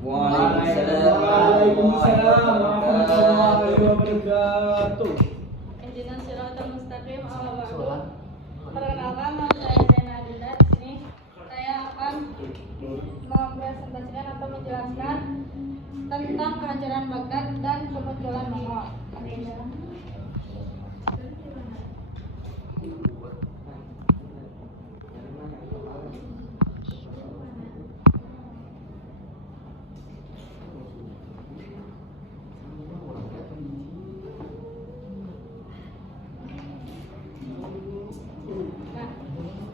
Waalaikumsalam warahmatullahi wabarakatuh. Ihdinas siratal mustaqim. Perkenalkan, nama saya Zaina Adinda. Di sini saya akan mempresentasikan atau menjelaskan tentang kehancuran Baghdad dan kemunculan Mongol.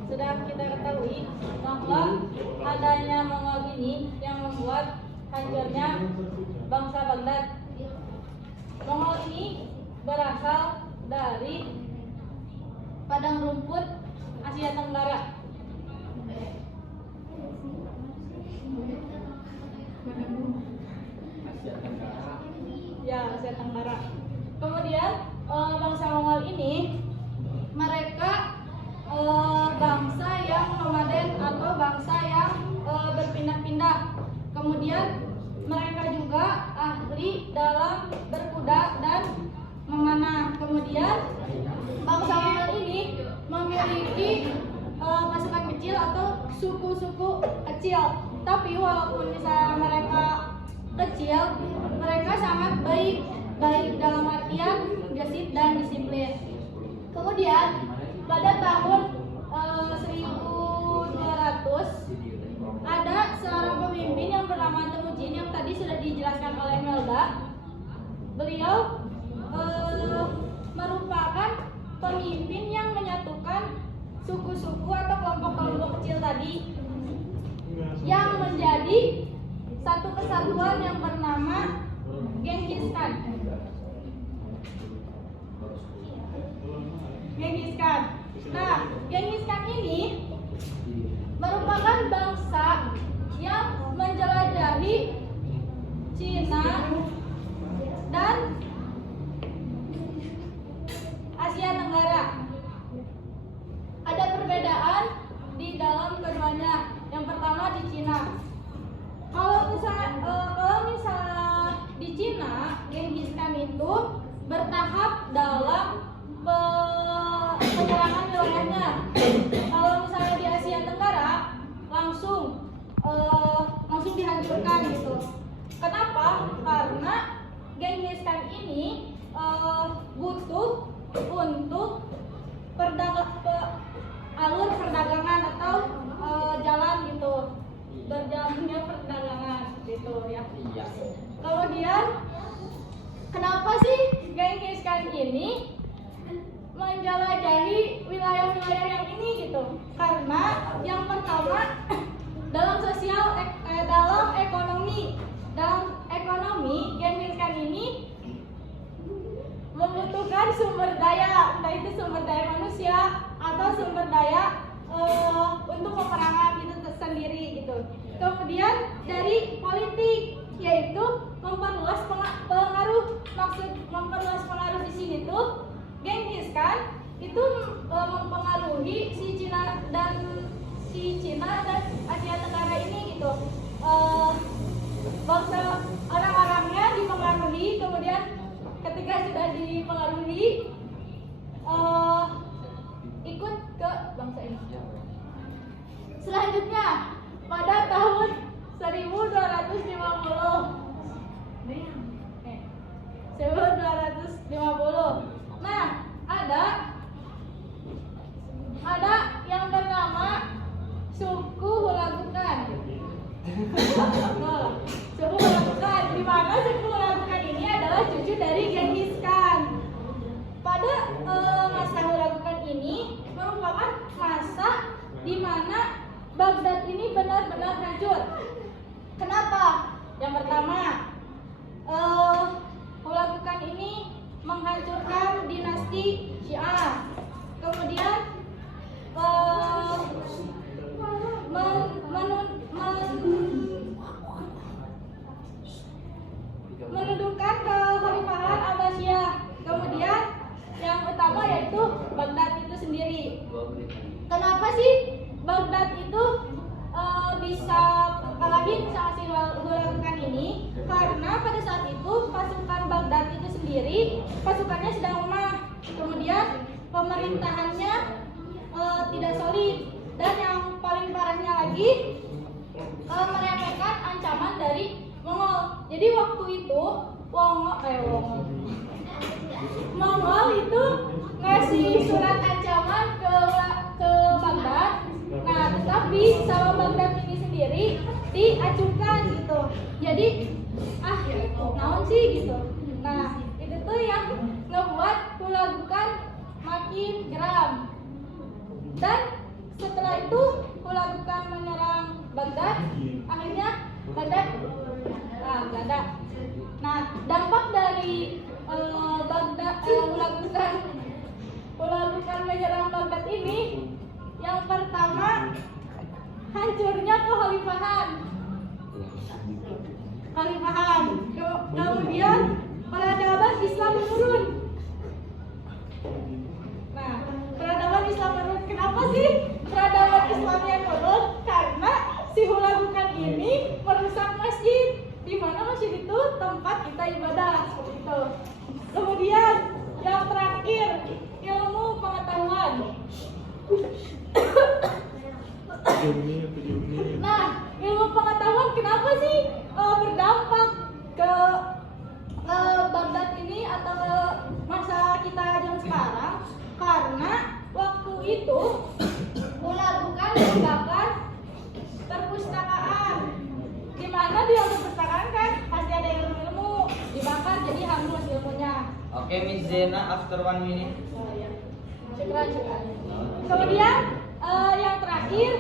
Sudah kita ketahui bahwa adanya Mongol ini yang membuat hancurnya bangsa Baghdad. Mongol ini berasal dari padang rumput Asia Tenggara. Ya, Asia Tenggara. Kemudian bangsa Mongol ini mereka bangsa yang nomaden atau bangsa yang berpindah-pindah. Kemudian mereka juga ahli dalam berkuda dan memanah. Kemudian bangsa Mongol ini memiliki pasukan kecil atau suku-suku kecil. Tapi walaupun misalnya mereka kecil, mereka sangat baik dalam artian gesit dan disiplin. Kemudian pada tahun 1200 ada seorang pemimpin yang bernama Temujin yang tadi sudah dijelaskan oleh Melda. Beliau merupakan pemimpin yang menyatukan suku-suku atau kelompok-kelompok kecil tadi yang menjadi satu kesatuan yang bernama Genghis Khan. Nah, Genghis Khan ini merupakan bangsa yang menjelajahi Cina dan Asia Tenggara. Ada perbedaan di dalam keduanya. Yang pertama di Cina. Kalau misalnya di Cina, Genghis Khan itu bertahap dalam penyerangan wilayahnya. Kalau misalnya di Asia Tenggara langsung dihancurkan gitu. Kenapa? Karena Genghis Khan ini butuh untuk alur perdagangan atau jalan gitu, berjalannya perdagangan gitu ya. Kemudian kenapa sih Genghis Khan ini menjelajahi wilayah-wilayah yang ini gitu? Karena yang pertama dalam ekonomi Genghis Khan ini membutuhkan sumber daya, entah itu sumber daya manusia atau sumber daya untuk peperangan gitu sendiri gitu. Kemudian dari politik, yaitu memperluas pengaruh. Maksud memperluas pengaruh di sini tuh Genghis Khan itu mempengaruhi si Cina dan Asia Tenggara ini gitu. Bangsa orang-orangnya dipengaruhi, kemudian ketika sudah dipengaruhi ikut ke bangsa ini. Selanjutnya pada tahun 1250. Nah, ada yang bernama suku Hulagukan. Suku Hulagukan, di mana suku Hulagukan ini adalah cucu dari Genghis Khan. Pada masa Hulagukan ini merupakan masa di mana Baghdad ini benar-benar hancur. Kenapa? Yang pertama, Hulagukan ini menghancurkan dinasti Syiah. Kemudian menundukkan kekhalifahan Abbasiyah. Kemudian yang utama yaitu Baghdad itu sendiri. Kenapa sih Baghdad itu bisa kalahin sama si Hulagukan pada saat itu pasukan Baghdad itu sendiri pasukannya sedang lemah, kemudian pemerintahannya tidak solid, dan yang paling parahnya lagi meremehkan ancaman dari Mongol. Jadi waktu itu Mongol itu ngasih surat ancaman ke Baghdad. Nah, tetapi sama Baghdad ini sendiri diacuhkan gitu. Jadi naon sih gitu. Nah, itu tuh yang ngebuat Hulagukan makin geram. Dan setelah itu Hulagukan menyerang Baghdad. Akhirnya Baghdad nggak ada. Nah, dampak dari Hulagukan menyerang Baghdad ini, yang pertama hancurnya kekhalifahan. Kemudian peradaban Islam menurun. Nah, peradaban Islam menurun. Kenapa sih peradaban Islamnya menurun? Karena si Hulagukan ini merusak masjid, di mana masjid itu tempat kita ibadah, seperti itu. Kemudian yang terakhir, ilmu pengetahuan. Nah, ilmu pengetahuan kenapa sih berdampak ke Baghdad ini atau ke masa kita zaman sekarang? Karena waktu itu Hulagukan membakar perpustakaan, di mana di perpustakaan kan pasti ada ilmu-ilmu dibakar, jadi hangus ilmunya. Oke, Miss Zena, after 1 minute. Syukran. Kemudian yang terakhir,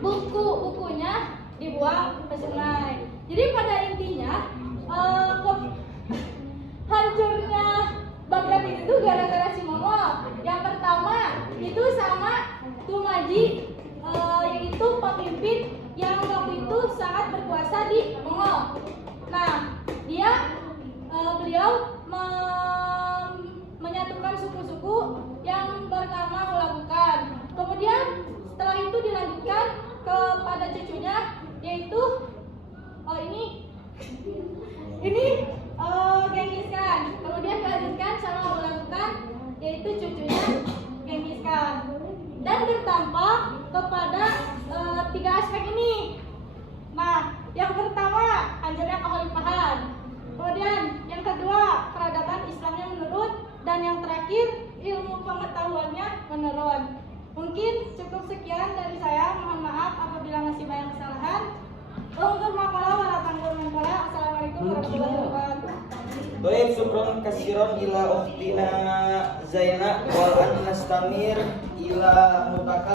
bukunya dibuang ke sungai. Jadi pada intinya hancurnya Baghdad itu gara-gara si Mongol. Yang pertama itu sama Tumaji, yaitu pemimpin yang waktu itu sangat berkuasa di Mongol. Nah, beliau menyatukan suku-suku yang bernama Hulagukan. Kemudian setelah itu dilanjutkan kepada cucunya, yaitu Genghis Khan. Kemudian dilanjutkan sama Hulagukan, yaitu cucunya Genghis Khan. Dan berdampak kepada 3 aspek ini. Nah, yang pertama hancurnya kekhalifahan. Kemudian yang kedua peradaban Islamnya menurun, dan yang terakhir ilmu pengetahuannya menurun. Mungkin cukup sekian dari saya. Mohon maaf apabila masih banyak kesalahan. Untuk makalah waratanggung makalah. Assalamualaikum warahmatullahi wabarakatuh. Baik, syukron kasiron ila ukhtina Zaina wal an nastamir ila mutaka